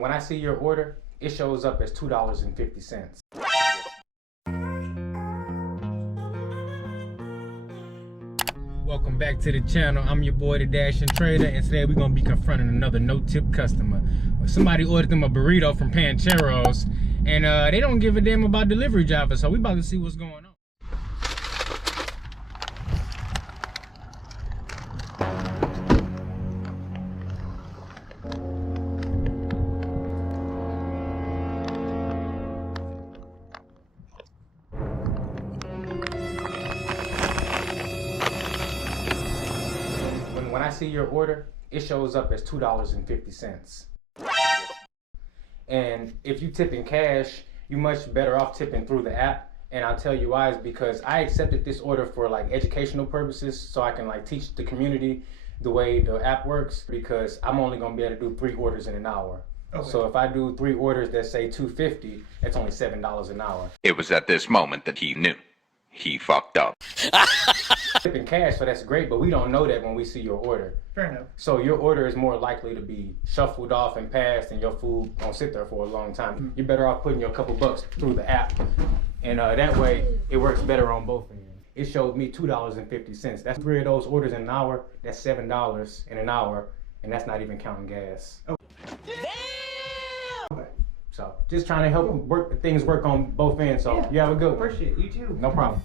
When I see your order, it shows up as $2.50. Welcome back to the channel. I'm your boy, the Dashing Trader, and today we're gonna be confronting another no-tip customer. Somebody ordered them a burrito from Pancheros, and they don't give a damn about delivery drivers, so we about to see what's going on. When I see your order, it shows up as $2.50. And if you tip in cash, you're much better off tipping through the app. And I'll tell you why is because I accepted this order for like educational purposes, so I can like teach the community the way the app works, because I'm only gonna be able to do 3 orders in an hour. Okay. So if I do 3 orders that say $2.50, it's only $7 an hour. It was at this moment that he knew he fucked up. Tipping cash, so that's great, but we don't know that when we see your order. Fair enough. So your order is more likely to be shuffled off and passed, and your food won't sit there for a long time. Mm-hmm. You're better off putting your couple bucks through the app, and that way it works better on both ends. It showed me $2.50. That's 3 of those orders in an hour. That's $7 in an hour, and that's not even counting gas. Oh. Damn! Okay. So just trying to help things work on both ends. So yeah. You have a good one. Appreciate it. You too. No problem.